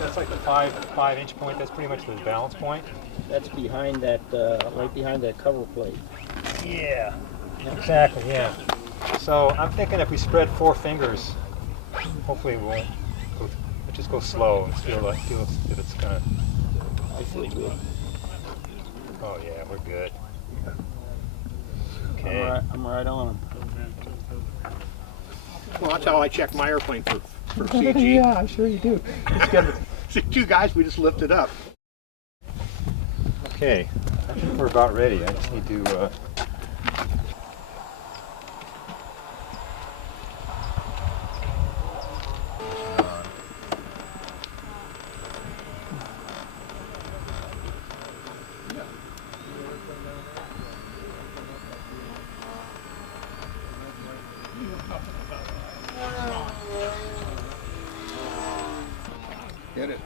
That's like the five-inch point. That's pretty much the balance point. That's behind that, right behind that cover plate. Yeah, exactly. Yeah. So I'm thinking if we spread 4 fingers, hopefully it won't go. We'll just go slow and feel if it's gonna. I feel good. Oh yeah, we're good. Okay. I'm right on them. Well, that's how I check my airplane for CG. Yeah, I'm sure you do. Just get it. See, 2 guys, we just lifted up. Okay, I think we're about ready. I just need to. Get it.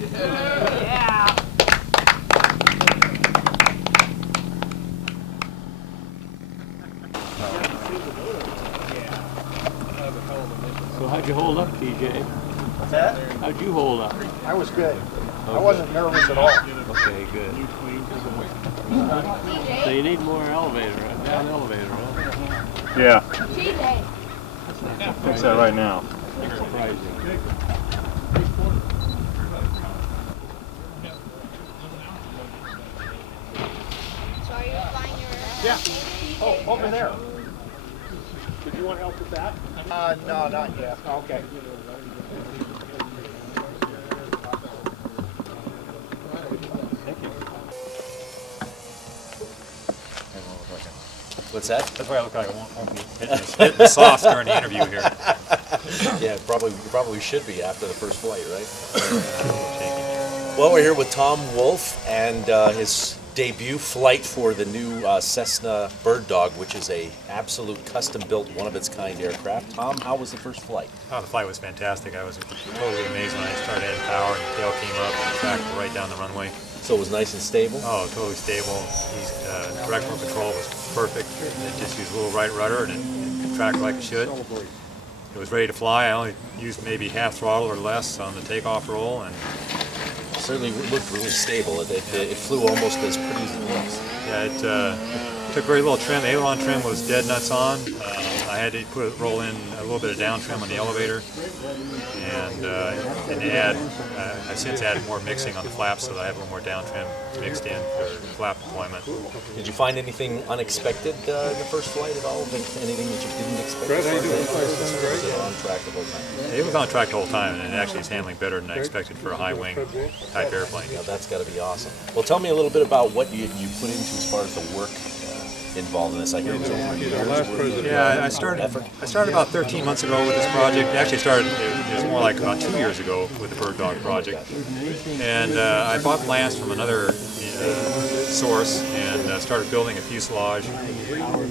Yeah. So how'd you hold up, TJ? What's that? How'd you hold up? I was good. I wasn't nervous at all. Okay, good. So you need more elevator, down elevator, huh? Yeah, TJ. fix that right now. Surprising. So are you flying your? Yeah. Oh, over there. Did you want help with that? No, not yet. Okay. Thank you. What's that? That's why I look like I won't be hitting the soft during the interview here. Yeah, probably should be after the first flight, right? Well, we're here with Tom Wolf and his debut flight for the new Cessna Bird Dog, which is a absolute custom-built, one-of-its-kind aircraft. Tom, how was the first flight? Oh, the flight was fantastic. I was totally amazed when I started adding power and the tail came up and tracked right down the runway. So it was nice and stable? Oh, totally stable. Directional control was perfect. It just used a little right rudder and it tracked like it should. It was ready to fly. I only used maybe half throttle or less on the takeoff roll, and Certainly looked really stable. It flew almost as pretty as it looks. yeah, it took very little trim. The aileron trim was dead nuts on. I had to roll in a little bit of down trim on the elevator, and I've since added more mixing on the flaps so that I have a little more down trim mixed in for flap deployment. Did you find anything unexpected in the first flight at all? Anything that you didn't expect? Was it on track the whole time? It was on track the whole time, and it actually is handling better than I expected for a high wing type airplane. Yeah, that's got to be awesome. Well, tell me a little bit about what you put into as far as the work involved in this. I hear it was over years. Yeah, I started about 13 months ago with this project. Actually it was more like about 2 years ago with the Bird Dog project. And I bought plans from another source and started building a fuselage.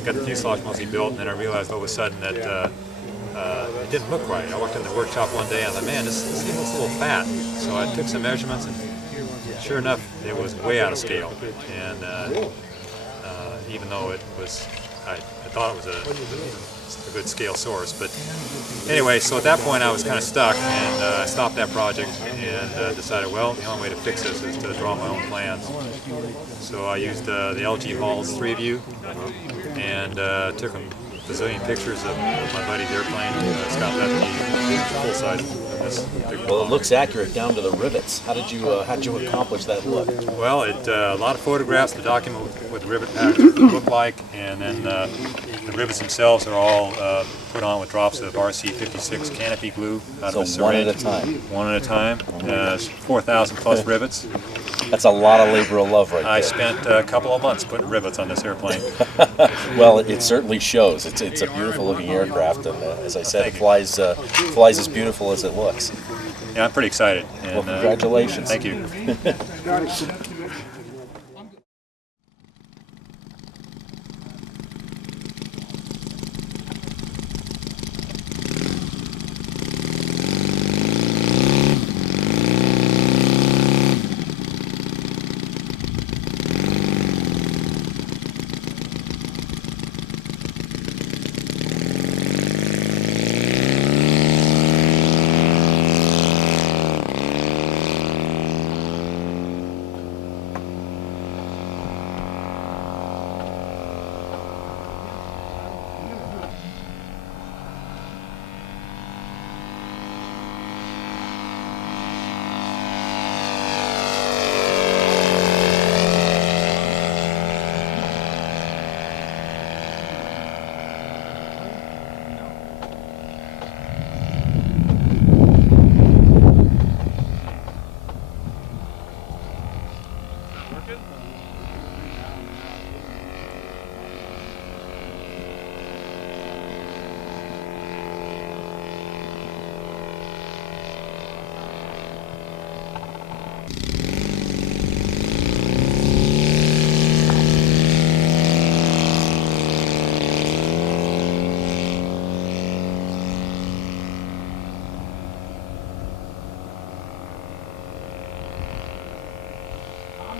Got the fuselage mostly built, and then I realized all of a sudden that it didn't look right. I walked in the workshop one day and I thought, man, this thing looks a little fat. So I took some measurements, and sure enough, it was way out of scale. And even though it was, I thought it was a good scale source. But anyway, so at that point I was kind of stuck, and I stopped that project and decided, well, the only way to fix this is to draw my own plans. So I used the LG Hall's 3-view and took a bazillion pictures of my buddy's airplane, Scott Loepkey, full size of this big Well, it looks accurate down to the rivets. How did you accomplish that look? Well, a lot of photographs to document what the rivet patterns look like, and then the rivets themselves are all put on with drops of RC56 canopy glue out of a So one syringe. at a time. One at a time. 4,000 plus rivets. That's a lot of labor of love right I there. spent a couple of months putting rivets on this airplane. Well, it certainly shows. It's a beautiful looking aircraft, and as I said, it flies as beautiful as it looks. Yeah, I'm pretty excited. And, Well, congratulations. Thank you.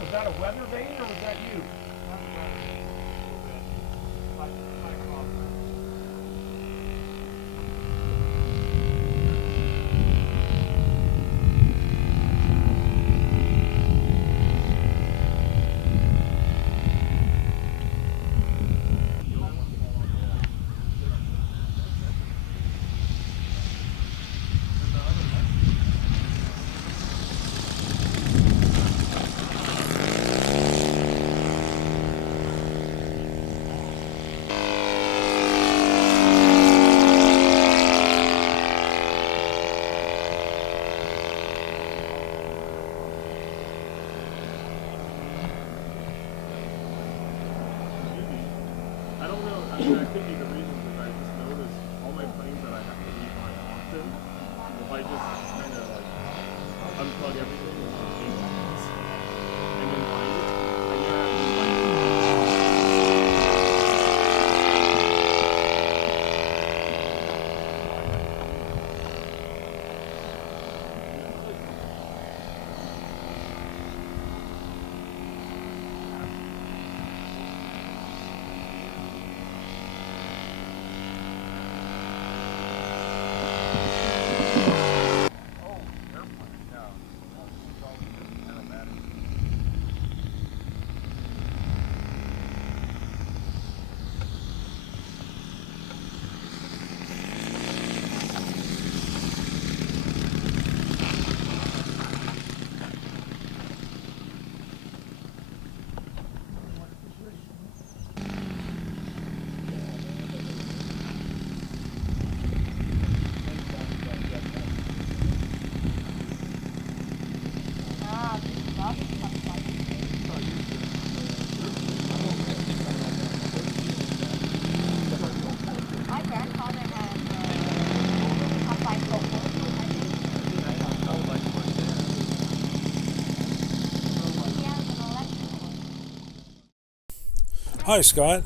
Was that a weather vane or was that you? I don't know. I mean, that could be the reason because I just noticed all my planes that I have to leave on often. If I just kind of like unplug everything and take off and then find it, I never have to find it. My grandfather had top 5 local, I think. He has an electric. Hi, Scott.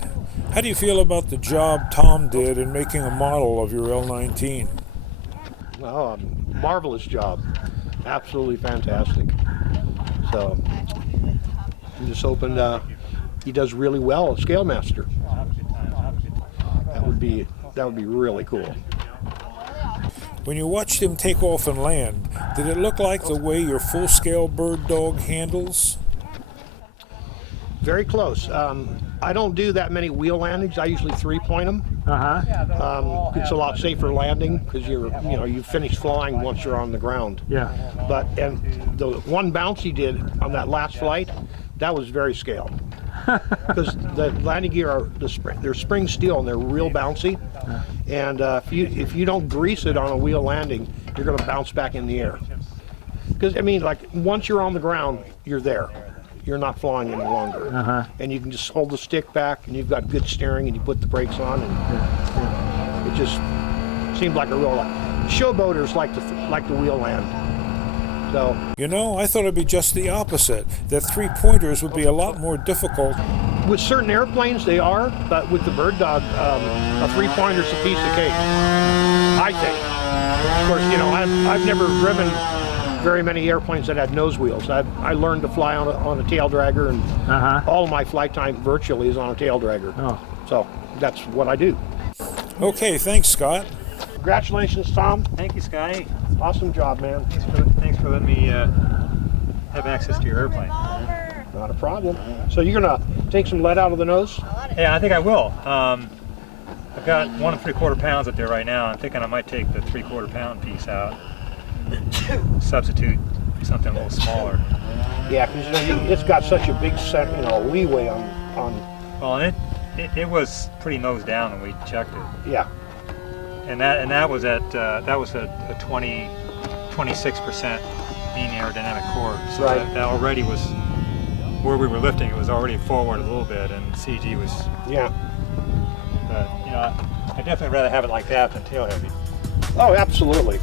How do you feel about the job Tom did in making a model of your L-19? Oh, marvelous job. Absolutely fantastic. So, I'm just hoping he does really well at Scale Master. That would be really cool. When you watched him take off and land, did it look like the way your full-scale Bird Dog handles? Very close. I don't do that many wheel landings. I usually 3-point them. It's a lot safer landing because you finish flying once you're on the ground. Yeah. And the one bounce he did on that last flight, that was very scale. Because the landing gear they're spring steel and they're real bouncy. And if you don't grease it on a wheel landing, you're going to bounce back in the air. Because I mean, like once you're on the ground, you're there. You're not flying any longer. And you can just hold the stick back, and you've got good steering, and you put the brakes on, and it just seemed like a real showboaters like the wheel land. So You know, I thought it'd be just the opposite, that 3-pointers would be a lot more difficult. with certain airplanes, they are, but with the Bird Dog, a 3-pointer's a piece of cake. I think. Of course, I've never driven very many airplanes that had nose wheels. I learned to fly on a tail dragger, and all of my flight time virtually is on a tail dragger. So that's what I do. Okay, thanks, Scott. Congratulations, Tom. Thank you, Scotty. Awesome job, man. Thanks for letting me have access to your airplane. Not a problem. So you're gonna take some lead out of the nose? Yeah, I think I will. I've got 1 3/4 pounds up there right now. I'm thinking I might take the 3/4 pound piece out, substitute something a little smaller. Yeah, because it's got such a big leeway on. Well, and it was pretty nose down when we checked it. Yeah. And that was at a 26% mean aerodynamic chord. So Right. that already was where we were lifting. It was already forward a little bit, and CG was. Yeah. But I definitely rather have it like that than tail heavy. Oh, absolutely.